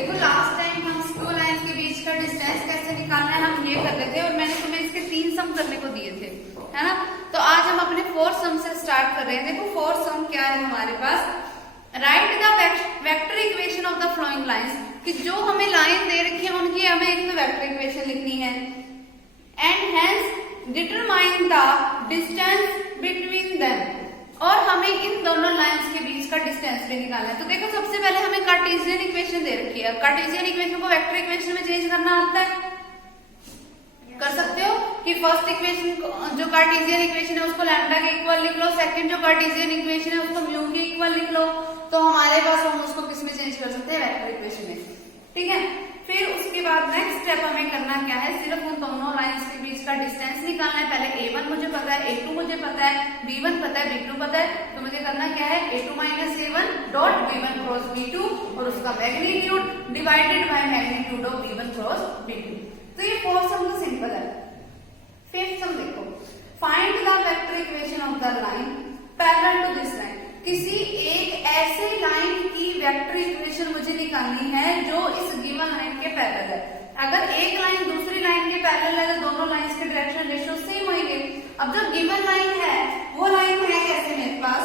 देखो last time हम screw lines के बीच का डिस्टेंस कैसे निकालना है हम ये कर रहे थे और मैंने तुम्हें इसके 3 सम करने को दिए थे, है ना। तो आज हम अपने 4 सम से स्टार्ट कर रहे हैं। देखो 4 सम क्या है हमारे पास, right the vector equation of the flowing lines, कि जो हमें लाइन दे रखी है उनकी हमें एक तो वेक्टर इक्वेशन लिखनी है, and hence determine the distance between them, और हमें इन दोनों लाइंस के बीच का डिस्टेंस भी निकालना है। तो देखो सबसे पहले हमें कार्टेशियन इक्वेशन दे रखी है, कार्टेशियन इक्वेशन को वेक्टर इक्वेशन में चेंज करना आता है, कर सकते हो कि फर्स्ट इक्वेशन जो कार्टेशियन इक्वेशन है उसको लैम्डा के इक्वल लिख लो, सेकंड जो कार्टेशियन इक्वेशन है उसको म्यू के इक्वल लिख लो। तो हमारे पास हम उसको किस में चेंज कर सकते हैं, वेक्टर इक्वेशन में, ठीक है। फिर उसके बाद नेक्स्ट स्टेप हमें करना क्या है, सिर्फ उन दोनों लाइंस के बीच का डिस्टेंस निकालना है। पहले A1 मुझे पता है, A2 मुझे पता है, B1 पता है, B2 पता है, तो मुझे करना क्या है, A2 minus A1 dot B1 cross B2 और उसका magnitude divided by magnitude of B1 cross B2। तो ये 4 सम तो सिंपल है। 5th सम देखो, find the vector equation of the line parallel to this line, किसी एक ऐसे लाइन की वेक्टर इक्वेशन मुझे निकालनी है जो इस गिवन लाइन के पैरेलल है। अगर एक लाइन दूसरी लाइन के पैरेलल है तो दोनों लाइंस के डायरेक्शन रेशियो सेम होंगे। अब जो गिवन लाइन है वो लाइन है कैसे, मेरे पास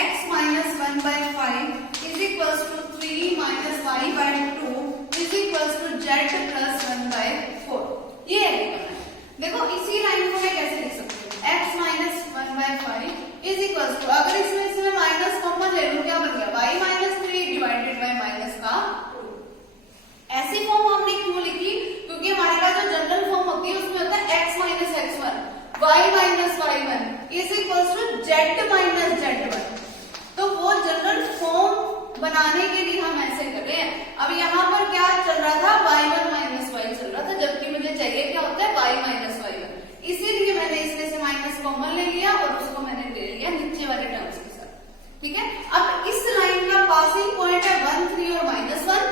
x minus 1/5 is equals to 3 minus y/2 is equals to z plus 1/4। ये है, देखो इसी लाइन को मैं कैसे लिख सकती हूँ, x minus 1/5 is equals to, अगर इसमें माइनस कॉमन ले लूं क्या बन गया, y minus 3 divided by minus का 2। ऐसी फॉर्म हमने क्यों लिखी, क्योंकि हमारे पास जो जनरल फॉर्म होती है उसमें होता है x minus x1 y minus y1 is equals to z minus z1। तो वो जनरल फॉर्म बनाने के लिए हम ऐसे कर रहे हैं। अब यहाँ पर क्या चल रहा था, y1 माइनस y चल रहा था, जबकि मुझे चाहिए क्या होता है, y माइनस y1। इसीलिए मैंने इसमें से माइनस कॉमन ले लिया और उसको मैंने ले लिया नीचे वाले टर्म्स के साथ, ठीक है। अब इस लाइन का पासिंग पॉइंट है 1, 3 और -1,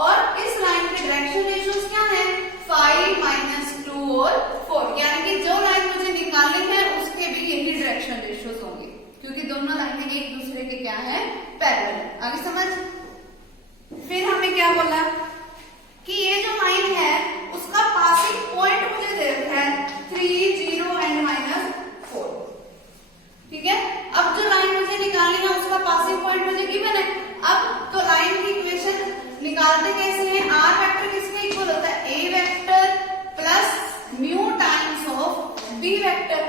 और इस लाइन के डायरेक्शन रेशियोज क्या है, 5, -2 और 4, यानी कि जो लाइन मुझे निकालनी है उसके भी यही डायरेक्शन रेशियोज होंगे, क्योंकि दोनों लाइनें एक दूसरे के क्या है, पैरेलल। आगे समझ। फिर हमें क्या बोला कि ये जो लाइन है उसका पासिंग पॉइंट मुझे दे रखा है 3, 0 एंड -4, ठीक है। अब जो लाइन मुझे निकालनी है उसका पासिंग पॉइंट मुझे गिवन है। अब तो लाइन की इक्वेशन निकालते कैसे हैं, आर वेक्टर किसके इक्वल होता है, a vector plus mu times of b vector.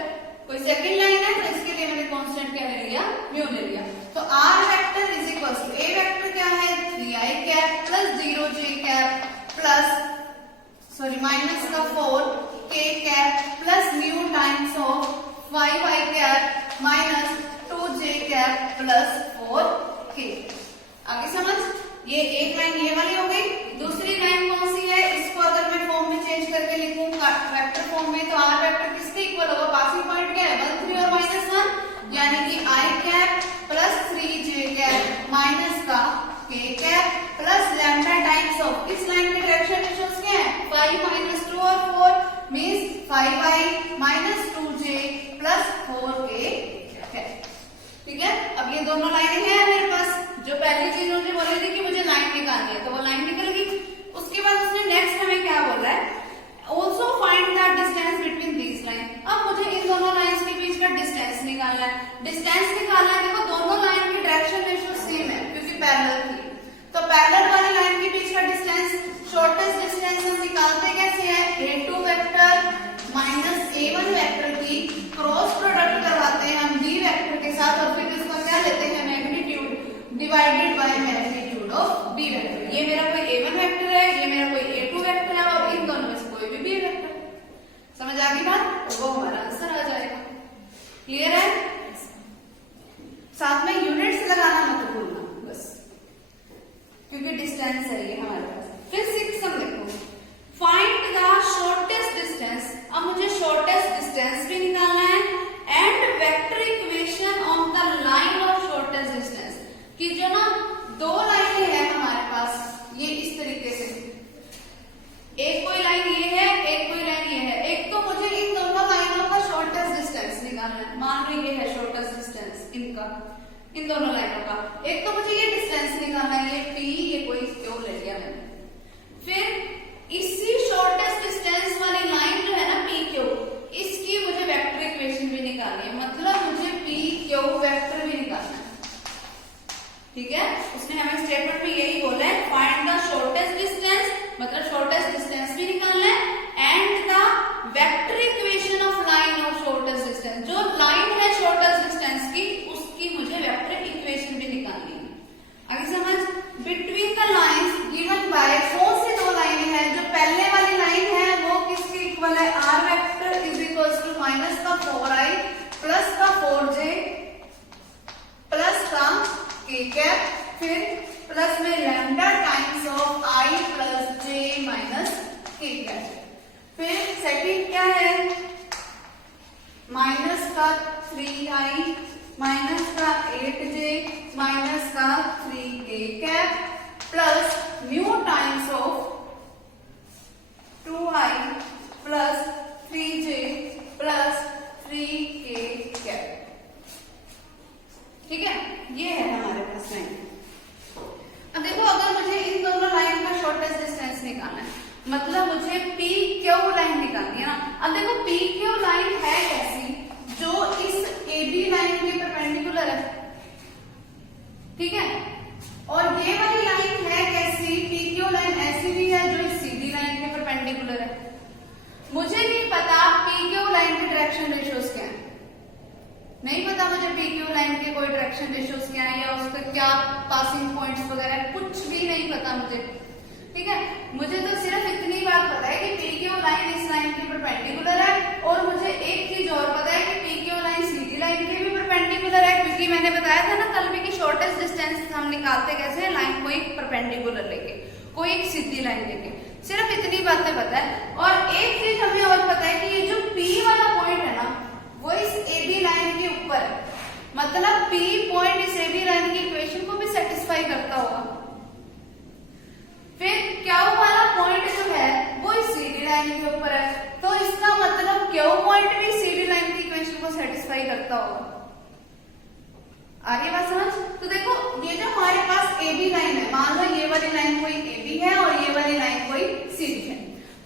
कोई सेकंड लाइन है तो इसके लिए मैंने कांस्टेंट क्या ले लिया, म्यू ले लिया। तो R vector is equal to, a vector क्या है 3i cap plus 0j cap plus minus का 4k cap plus mu times of 5i cap minus 2j cap plus 4k। आगे समझ। ये एक लाइन ये वाली हो गई। दूसरी लाइन कौन सी है, इसको अगर मैं फॉर्म में चेंज करके लिखूं वेक्टर फॉर्म में, तो आर वेक्टर किसके इक्वल होगा, पासिंग पॉइंट क्या है 1, 3 और -1, यानी कि i cap plus 3j cap minus का k cap plus lambda times of, इस लाइन के डायरेक्शन रेशियोज क्या है 5, -2 और 4 means 5i minus 2j plus 4k है, ठीक है। अब ये दोनों लाइनें हैं मेरे पास। जो पहली चीज मुझे बोली थी कि मुझे लाइन निकालनी है तो वो लाइन निकल गई। उसके बाद उसने नेक्स्ट हमें क्या बोला है, also find the distance between these line. अब मुझे इन दोनों लाइंस के बीच का डिस्टेंस निकालना है। डिस्टेंस निकालना है, देखो दोनों लाइन की डायरेक्शन रेशियो सेम है क्योंकि पैरेलल थी, तो पैरेलल वाली लाइन के बीच का डिस्टेंस, शॉर्टेस्ट डिस्टेंस हम निकालते कैसे है, A2 vector minus A1 vector की क्रॉस प्रोडक्ट करवाते हैं हम B वेक्टर के साथ, और फिर इसका क्या लेते हैं, magnitude divided by magnitude of B vector. ये मेरा कोई A1 वेक्टर है, ये मेरा कोई A2 वेक्टर है, और इन दोनों में से कोई भी B वेक्टर। समझ आ गई बात, तो वो हमारा आंसर आ जाएगा। क्लियर है। साथ में यूनिट्स लगाना मत भूलना बस, क्योंकि डिस्टेंस है ये हमारे पास। फिर 6th सम देखो, फाइंड द शॉर्टेस्ट डिस्टेंस। अब मुझे शॉर्टेस्ट डिस्टेंस भी निकालना है and vector equation of the line of shortest distance, कि जो ना दो लाइनें हैं हमारे पास ये इस तरीके से, एक कोई लाइन ये है, एक कोई लाइन ये है। एक तो मुझे इन दोनों लाइनों का शॉर्टेस्ट डिस्टेंस निकालना है। मान लो ये है शॉर्टेस्ट डिस्टेंस इनका, इन दोनों लाइनों का। एक तो मुझे ये डिस्टेंस निकालना है, ये P, ये कोई क्यों ले लिया 4i प्लस का 4j प्लस का k कैप, फिर प्लस में lambda times of i plus j minus k cap. फिर सेकंड क्या है, माइनस का 3i माइनस का 8j माइनस का 3k cap plus new times of 2i plus 3j plus 3k cap. ठीक है, ये है हमारे पास लाइन। अब देखो, अगर मुझे इन दोनों लाइन का शॉर्टेस्ट डिस्टेंस निकालना है, मतलब मुझे पी क्यू लाइन निकालनी है ना। अब देखो, पी क्यू लाइन है कैसी, जो इस ए बी लाइन के परपेंडिकुलर है, ठीक है, और ये वाली लाइन है कैसी, पी क्यू लाइन ऐसी भी है जो इस सी डी लाइन के परपेंडिकुलर है। मुझे नहीं पता पी क्यू लाइन के डायरेक्शन रेशियोज क्या है, नहीं पता मुझे पी क्यू लाइन के कोई डायरेक्शन रेशियोज क्या है या उसका क्या पासिंग पॉइंट्स वगैरह, कुछ भी नहीं पता मुझे। ठीक है, मुझे तो सिर्फ इतनी बात पता है कि पी क्यू लाइन इस लाइन के परपेंडिकुलर है, और मुझे एक चीज और पता है कि P Q line C D line के भी परपेंडिकुलर है, क्योंकि मैंने बताया था ना कल भी कि शॉर्टेस्ट डिस्टेंस हम निकालते कैसे हैं, लाइन को एक परपेंडिकुलर लेके, कोई एक सीधी लाइन लेके। सिर्फ इतनी बातें पता है। और एक चीज हमें और पता है कि ये जो पी वाला पॉइंट है ना, वो इस ए बी लाइन के ऊपर है, मतलब पी पॉइंट इस ए बी लाइन की इक्वेशन को भी सेटिस्फाई करता होगा। फिर क्यू वाला पॉइंट जो है वो इस सी डी लाइन के ऊपर है, तो इसका मतलब क्यू पॉइंट भी सी डी लाइन की इक्वेशन को सेटिस्फाई करता होगा। आ रही बात समझ? तो देखो, ये जो हमारे पास ए बी लाइन है, मान लो ये वाली लाइन कोई ए बी है और ये वाली लाइन कोई सी डी है,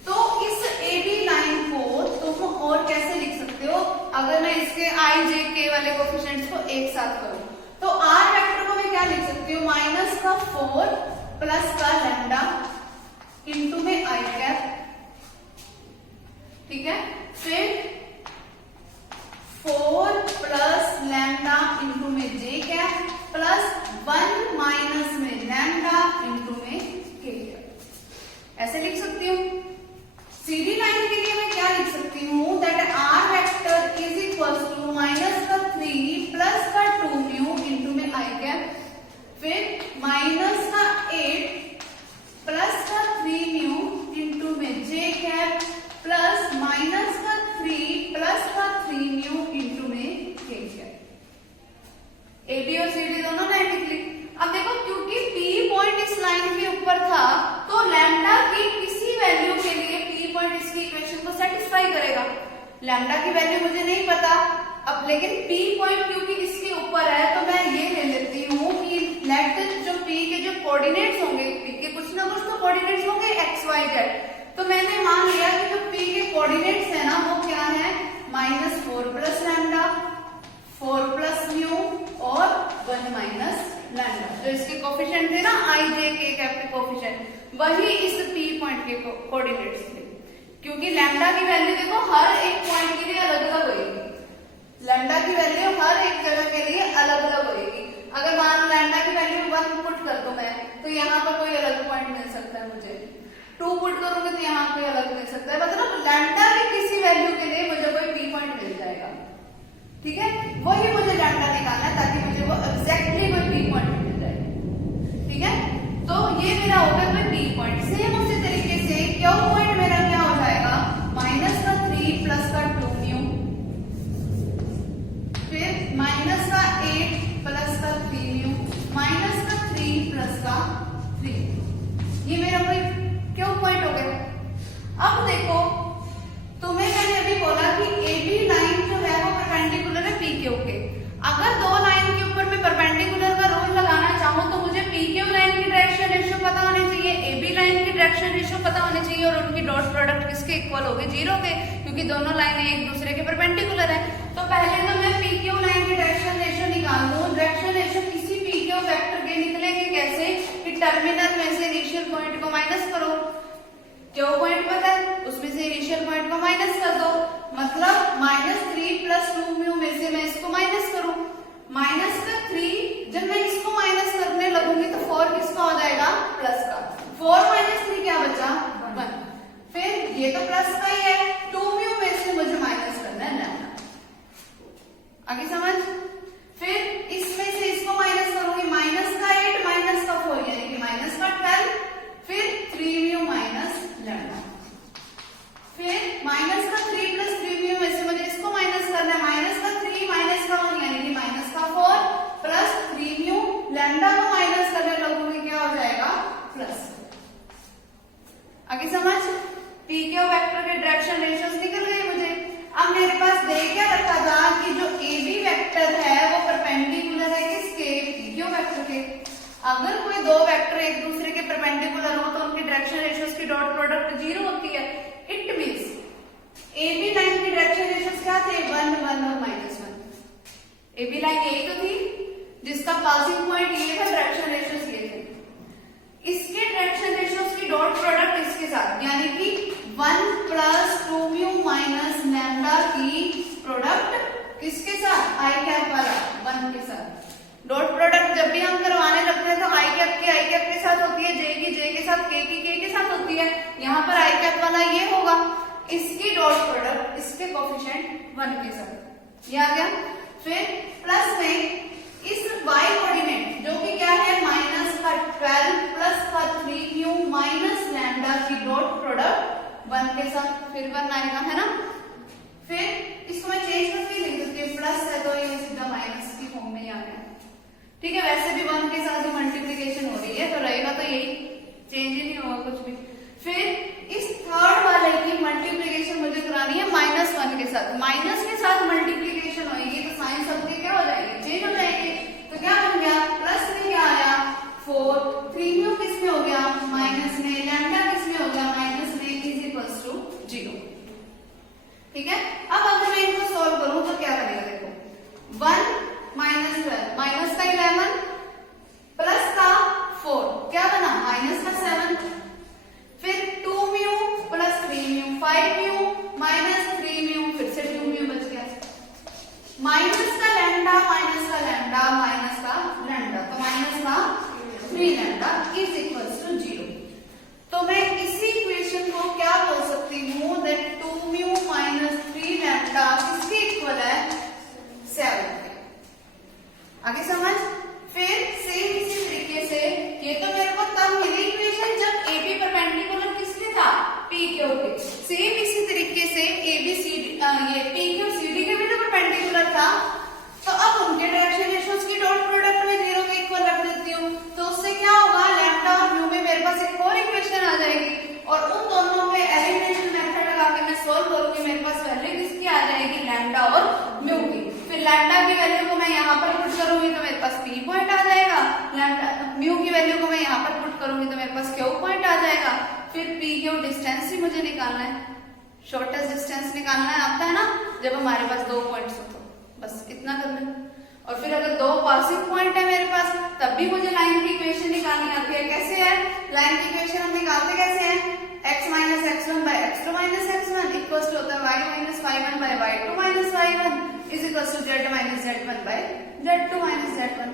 तो इस ए बी लाइन को तुम और कैसे लिख सकते हो, अगर मैं इसके आई जे के वाले कोफिशिएंट्स को एक साथ करूं, तो आर वेक्टर को मैं क्या लिख सकती हूँ, माइनस का 4 प्लस का लैम्डा इंटू में आई कैप। ठीक है, फिर 4 प्लस लैम्डा इंटू में जे कैप प्लस 1 माइनस में लैम्डा इंटू में के कैप। ऐसे लिख सकती हूँ। सीधी लाइन के लिए मैं क्या लिख सकती हूँ, that R vector is equal to minus का 3 प्लस का 2 म्यू इंटू में आई कैप, फिर माइनस का 8 प्लस का 3 म्यू इंटू में जे कैप प्लस माइनस का 3 प्लस का 3 म्यू इंटू में के कैप। ए बी और सी डी दोनों लाइन लिख ली। अब देखो, क्योंकि पी पॉइंट इस लाइन के ऊपर था, तो लैम्डा की किसी वैल्यू के लिए पी पॉइंट इसकी इक्वेशन को सेटिस्फाई करेगा। लैम्डा की वैल्यू मुझे नहीं पता अब, लेकिन पी पॉइंट क्योंकि इसके ऊपर है, तो मैं ये ले लेती हूँ कि लेट जो पी के जो कोऑर्डिनेट्स होंगे, पी के कुछ ना कुछ तो कोऑर्डिनेट्स होंगे एक्स वाई जेड, तो मैंने मान लिया कि जो पी के कोऑर्डिनेट्स है ना, वो क्या है, -4 प्लस लैम्डा, 4 प्लस म्यू और 1 माइनस लैम्डा। जो इसके कोफिशिएंट थे ना, आई जे के कैप के कोफिशिएंट, वही इस पी पॉइंट के कोऑर्डिनेट्स थे। क्योंकि लैम्डा की वैल्यू देखो हर एक पॉइंट के लिए अलग अलग होगी, लैम्डा की वैल्यू हर एक जगह के लिए अलग अलग होगी। अगर मान लैम्डा की वैल्यू 1 पुट कर दूं मैं, तो यहाँ पर कोई अलग पॉइंट मिल सकता है मुझे, 2 पुट करूंगी तो यहाँ कोई अलग मिल सकता है, मतलब लैम्डा की किसी वैल्यू के लिए मुझे कोई पी पॉइंट मिल जाएगा। ठीक है, वही मुझे लैम्डा निकालना है ताकि मुझे वो एग्जैक्टली कोई पी पॉइंट मिल जाए। ठीक है, तो ये मेरा हो गया कोई पी पॉइंट। सेम उसी तरीके से क्यू पॉइंट मेरा क्या हो जाएगा, माइनस का 3 प्लस का 2 म्यू, फिर माइनस का 8 प्लस का 3 म्यू, माइनस का 3 प्लस का 3। ये मेरा कोई क्यू पॉइंट हो गया। अब देखो, तुम्हें मैंने अभी बोला कि ए बी लाइन जो है वो परपेंडिकुलर है पी क्यू के। अगर दो लाइन के ऊपर मैं परपेंडिकुलर का रूल लगाना चाहूँ, तो मुझे पी क्यू लाइन की डायरेक्शन रेशियो पता होनी चाहिए, ए बी लाइन की डायरेक्शन रेशियो पता होनी चाहिए, और उनकी डॉट प्रोडक्ट किसके इक्वल होगी, 0 के, क्योंकि दोनों लाइनें एक दूसरे के परपेंडिकुलर है। तो पहले तो मैं पी क्यू लाइन की डायरेक्शन रेशियो निकाल दूं। डायरेक्शन रेशियो किसी पी क्यू वेक्टर के निकलेंगे कैसे, कि टर्मिनल में से इनिशियल पॉइंट को माइनस करो, क्यू पॉइंट पता है उसमें से इनिशियल पॉइंट को माइनस कर दो, मतलब -3 प्लस 2 म्यू में से मैं इसको माइनस करूं, माइनस का 3, जब मैं इसको माइनस करने लगूंगी तो 4 किसका हो जाएगा, प्लस का, 4 माइनस 3 क्या बचा, 1। फिर ये तो प्लस का ही है, 2 म्यू में से मुझे माइनस करना है लैम्डा, अगर कोई दो वेक्टर एक दूसरे के परपेंडिकुलर हो तो उनकी डायरेक्शन रेशियोज की डॉट प्रोडक्ट 0 होती है। इट मींस AB लाइन की डायरेक्शन रेशियोज क्या थे, 1 1 और -1। AB लाइन यही तो थी जिसका पासिंग पॉइंट ये था, डायरेक्शन रेशियोज ये थे। इसके डायरेक्शन रेशियोज की डॉट प्रोडक्ट इसके साथ, यानी कि 1 + 2μ - लैम्डा की प्रोडक्ट किसके साथ, आई कैप वाला 1 के साथ। डॉट प्रोडक्ट जब भी हम करवाने लगते हैं तो आई कैप के साथ होती है, जे की जे के साथ, के की के साथ होती है। यहाँ पर आई कैप वाला ये होगा, इसकी डॉट प्रोडक्ट इसके कोफिशिएंट 1 के साथ, ये आ गया। फिर प्लस में इस y कोऑर्डिनेट जो कि क्या है -12 + 3μ - लैम्डा की डॉट प्रोडक्ट 1 के साथ, फिर 1 आएगा, है ना। फिर इसको मैं चेंज करके लिख देती हूँ, प्लस है तो ये सीधा माइनस की फॉर्म में आ गया, ठीक है। वैसे भी 1 के साथ ही मल्टीप्लीकेशन हो रही है तो रहेगा तो यही, चेंज ही नहीं होगा कुछ भी। फिर इस थर्ड वाले की मल्टीप्लीकेशन मुझे करानी है -1 के साथ। माइनस के साथ मल्टीप्लीकेशन होगी तो साइन सबके क्या हो जाएगी, चेंज हो जाएंगे। तो क्या बन गया, प्लस में क्या आया 4, 3μ किस में हो गया माइनस में, लैम्डा किस में हो गया माइनस में, इज = 0, ठीक है। अब अगर मैं इनको सॉल्व करूं तो क्या करेगा, देखो 1 - 12 माइनस का 11 प्लस का 4 क्या बना -7, फिर 2μ + 3μ 5μ - 3μ, फिर से 2μ बच गया, माइनस का लैम्डा माइनस का लैम्डा माइनस का लैम्डा, तो माइनस का 3 लैम्डा = 0। तो मैं इसी इक्वेशन को क्या बोल सकती हूँ, दैट 2μ - 3 लैम्डा किसके इक्वल है 7। आगे समझ। फिर सेम इसी तरीके से ये तो मेरे को तब मिली इक्वेशन जब AB परपेंडिकुलर किसके था, PQ के। सेम इसी तरीके से ABCD ये PQ CD के भी तो परपेंडिकुलर था, तो अब उनके डायरेक्शन रेशियोज की डॉट प्रोडक्ट में 0 के इक्वल रख देती हूँ, तो उससे क्या होगा, लैम्डा और म्यू में मेरे पास एक और इक्वेशन आ जाएगी और उन दोनों पे एलिमिनेशन मेथड लगा के मैं सोल्व करूंगी, मेरे पास वैल्यू किसकी आ जाएगी, लैम्डा और म्यू की। फिर लैम्डा की वैल्यू को मैं यहाँ पर पुट करूंगी तो मेरे पास P पॉइंट आ जाएगा, लैम्डा म्यू की वैल्यू को मैं यहाँ पर पुट करूंगी तो मेरे पास Q पॉइंट आ जाएगा। फिर PQ डिस्टेंस ही मुझे निकालना है, शॉर्टेस्ट डिस्टेंस निकालना है, आता है ना जब हमारे पास 2 पॉइंट्स हो तो बस इतना करना है। और फिर अगर 2 पासिंग पॉइंट है मेरे पास तब भी मुझे लाइन की इक्वेशन निकालनी आती है। कैसे है लाइन की इक्वेशन हम निकालते कैसे हैं, x - x1 / x2 - x1 equals to होता है y - y1 / y2 - y1 is equals to z - z1 / z2 - z1।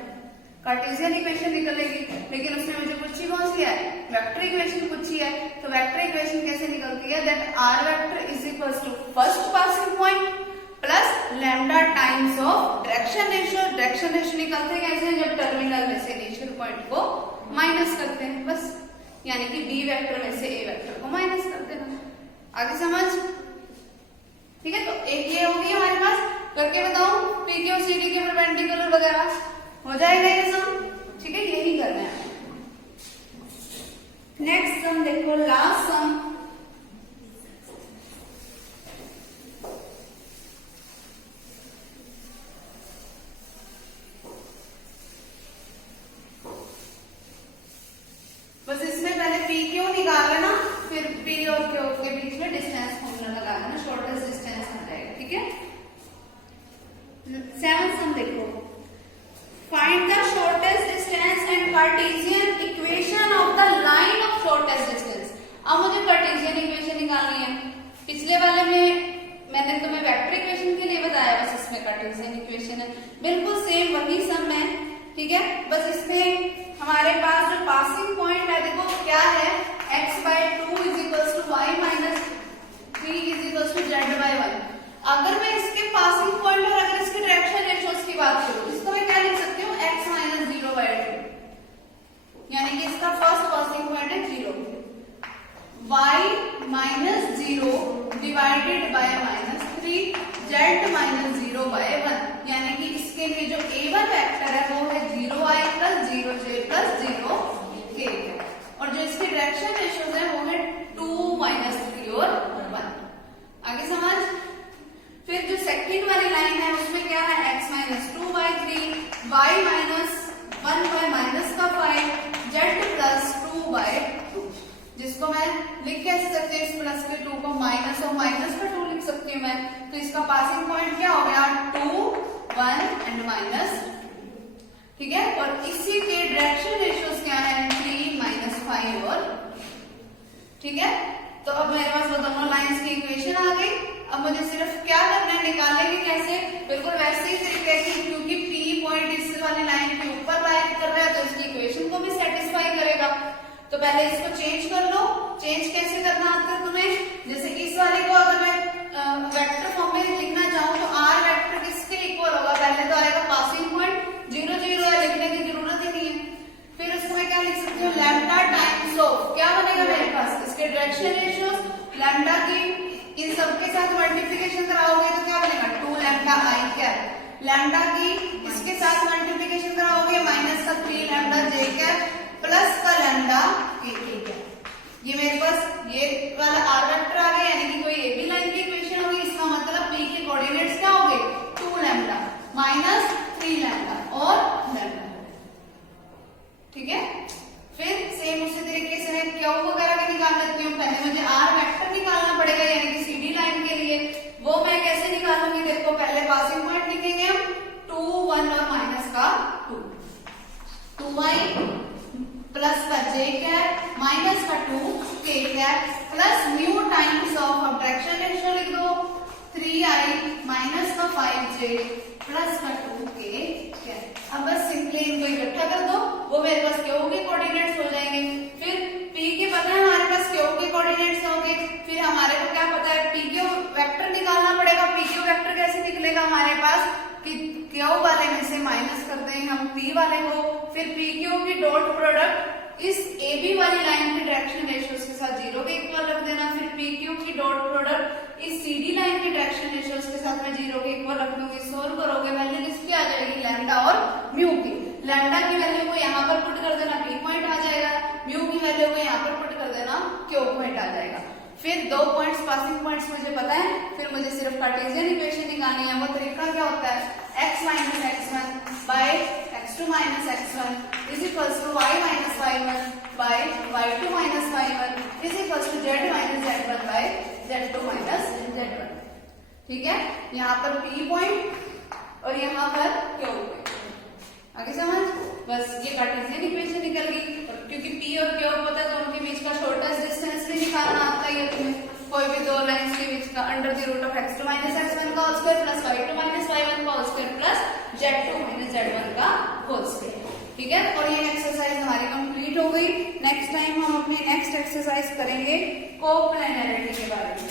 Cartesian equation निकलेगी, लेकिन उसमें मुझे पूछी कौन सी है, वेक्टर इक्वेशन पूछी है। तो वेक्टर इक्वेशन कैसे निकलती है, that r vector is equals to first passing point plus lambda times of direction ratio. Direction ratio निकलते कैसे हैं, जब टर्मिनल में से इनिशियल पॉइंट को माइनस करते हैं, बस यानी कि B वेक्टर में से A वेक्टर को माइनस कर देना। आगे समझ, ठीक है। तो एक ये होगी हमारे पास, करके बताऊं PQ CD के परपेंडिकुलर वगैरह हो जाएगा ये सम, ठीक है, यही करना है। नेक्स्ट सम देखो, लास्ट सम, बस इसमें पहले PQ निकाल लेना, फिर P और Q के बीच में डिस्टेंस फॉर्मूला लगा लेना, शॉर्टेस्ट डिस्टेंस आ जाएगा, ठीक है। 7th सम देखो, find the shortest distance and Cartesian equation of the line of shortest distance. अब मुझे कार्टेशियन इक्वेशन निकालनी है। पिछले वाले में मैंने तुम्हें वेक्टर इक्वेशन के लिए बताया, बस इसमें कार्टेशियन इक्वेशन है, बिल्कुल सेम वही सम है, ठीक है। बस इसमें हमारे पास जो पासिंग पॉइंट है देखो क्या है, x/2 = y - 3 = z/1। अगर मैं इसके पासिंग पॉइंट और अगर इसके डायरेक्शन रेशियोज की बात करूं, इसको मैं क्या लिख सकती हूँ, x - 0/2, यानी कि इसका फर्स्ट पासिंग पॉइंट है 0, y - 0 डिवाइडेड बाय -3 z - 0/1, यानी कि इसके लिए जो A1 वेक्टर है वो है 0i + 0j + 0k, और जो इसके डायरेक्शन रेशियोज है वो है 2 - 3 और 1। आगे समझ। फिर जो सेकंड वाली लाइन है उसमें क्या है, x - 2/3 y - 1/- का 5 बाय 2, जिसको मैं लिख कैसे सकती हूँ, इस प्लस के 2 को माइनस और माइनस का 2 लिख सकती हूँ मैं। तो इसका पासिंग पॉइंट क्या हो गया, 2, 1 एंड माइनस, ठीक है। और इसी के डायरेक्शन रेशियोज क्या है, 3, -5 और, ठीक है। तो अब मेरे पास वो दोनों लाइंस की इक्वेशन आ गई। अब मुझे सिर्फ क्या करना है, निकालेंगे कैसे, बिल्कुल वैसे ही तरीके से, क्योंकि P पॉइंट इस वाली लाइन के ऊपर लाइन कर रहा है तो इसकी इक्वेशन को भी सेटिस्फाई करेगा। तो पहले इसको चेंज कर लो। चेंज कैसे करना आता है तुम्हें, जैसे इस वाले को अगर मैं वेक्टर फॉर्म में लिखना चाहूँ तो R वेक्टर किसके इक्वल होगा, पहले तो आएगा पासिंग पॉइंट, 0, 0 है, लिखने की जरूरत ही नहीं है। फिर उसको मैं क्या लिख सकती हूँ, लैम्डा टाइम्स ऑफ, क्या बनेगा मेरे पास, इसके डायरेक्शन रेशियोज, लैम्डा की इन सबके साथ मल्टीप्लिकेशन कराओगे तो क्या बनेगा, 2 लैम्डा आई कैप, लैम्डा की इसके साथ मल्टीप्लिकेशन कराओगे माइनस का 3 लैम्डा जे कैप प्लस का लैम्डा ए कैप। ये मेरे पास ये वाला आर वेक्टर आ गया, यानी कि कोई ए बी लाइन की इक्वेशन होगी। इसका मतलब पी के कोऑर्डिनेट्स क्या होंगे, 2 लैम्डा माइनस 3 लैम्डा और लैम्डा, ठीक है। फिर सेम उसी तरीके से मैं क्यू वगैरह भी निकाल लेती हूँ। पहले मुझे आर वेक्टर निकालना पड़ेगा, यानी कि सीडी लाइन के लिए। वो मैं कैसे निकालूंगी, देखो पहले पासिंग पॉइंट लिखेंगे हम, 2, 1 और माइनस का 2, 2y प्लस का जे कैप माइनस का 2 के cap plus mu times of, अब डायरेक्शन रेशियो लिख दो, 3i माइनस का 5j प्लस का 2 के कैप। अब बस सिंपली इनको इकट्ठा कर दो, वो मेरे पास क्यू के कोऑर्डिनेट्स हो जाएंगे। फिर पी के पता है हमारे पास क्यू के कोऑर्डिनेट्स होंगे। फिर हमारे को क्या पता है, पी क्यू वेक्टर निकालना पड़ेगा। पी क्यू वेक्टर कैसे निकलेगा हमारे पास, कि क्यू वाले में से माइनस कर देंगे हम पी वाले को, फिर पी क्यू की डॉट प्रोडक्ट इस ए बी वाली लाइन के डायरेक्शन रेशियोज के साथ 0 के इक्वल रख देना। फिर पी क्यू की डॉट प्रोडक्ट इस सी डी लाइन के डायरेक्शन रेशियोज के साथ मैं 0 के इक्वल रख दूंगी। सोल्व करोगे वैल्यू किसकी आ जाएगी, लैम्डा और म्यू की। लैम्डा की वैल्यू को यहाँ पर पुट कर देना, पी पॉइंट आ जाएगा। म्यू की वैल्यू को यहाँ पर पुट कर देना, क्यू पॉइंट आ जाएगा। फिर 2 पॉइंट्स पासिंग पॉइंट्स मुझे पता है। फिर मुझे सिर्फ कार्टेशियन इक्वेशन निकालनी है। वो तरीका क्या होता है, x minus x1 by x2 minus x1 is equals to y minus y1 by y2 minus y1 is equals to z minus z1 by z2 minus z1, ठीक है। यहाँ पर p पॉइंट और यहाँ पर q पॉइंट, आगे समझ। बस ये कार्टेशियन इक्वेशन निकल गई। क्योंकि p और q पता है तो उनके बीच का शॉर्टेस्ट डिस्टेंस भी निकालना आता है तुम्हें। कोई भी दो लाइंस के बीच का under the root of x2 minus x1 का whole square plus y2 minus y1 का whole square plus z2 minus z1 का होल स्क्वायर, ठीक है। और ये एक्सरसाइज हमारी कंप्लीट हो गई। नेक्स्ट टाइम हम अपनी नेक्स्ट एक्सरसाइज करेंगे कोप्लेनरिटी के बारे में।